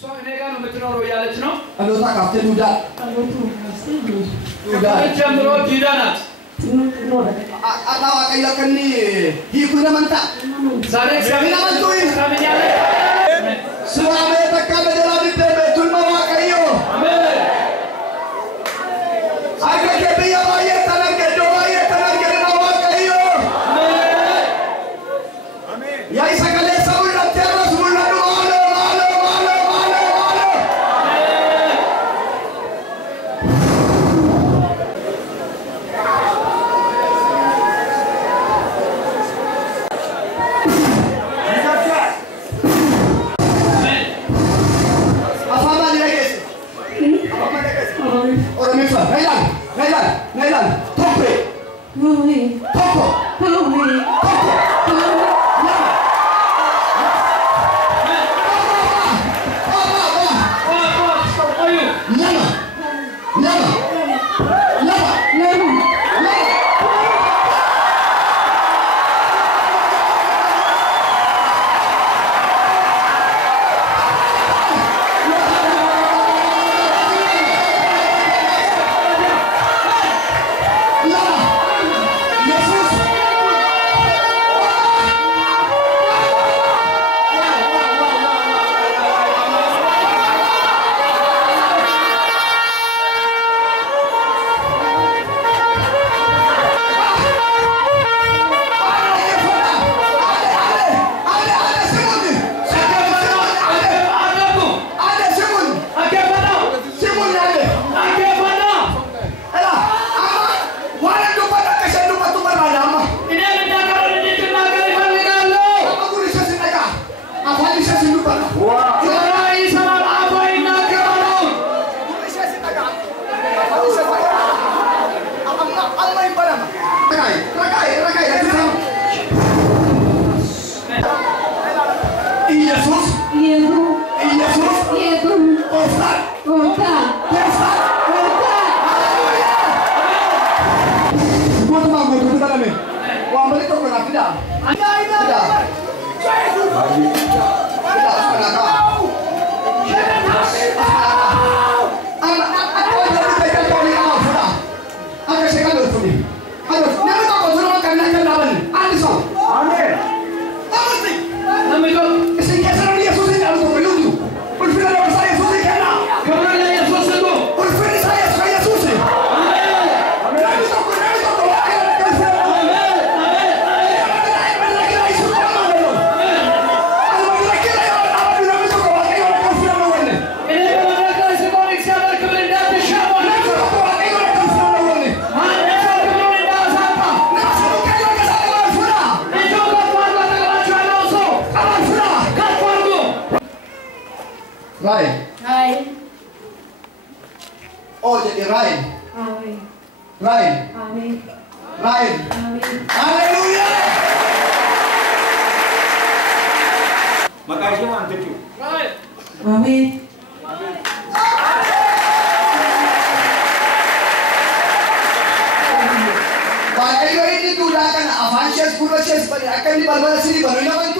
ሰው እኔ ጋር ነው የምትኖረው ያለች ነው አሎታ ካፍቴ ዱዳ ዱዳ ጀምሮ ዲዳ ናት አላህ አቀያከኒ ይኩነ መንታ ዛሬ ሰሚና መንቶይ ሰሚኛለ ስማሜ ተካለ ደላዲ ደበቱን ማዋቀዮ አሜን አገከ ቢያባየ ተነገዶ ባየ ተነገደ ማዋቀዮ አሜን ያይ ሰከለ ሰውላ ተራስ ሙላዱ አለ Nailan, tope. Tope. Topo. Tope. Bagai ini tuh dah kan avances, kurang bani akan di bawah sini baru ini apa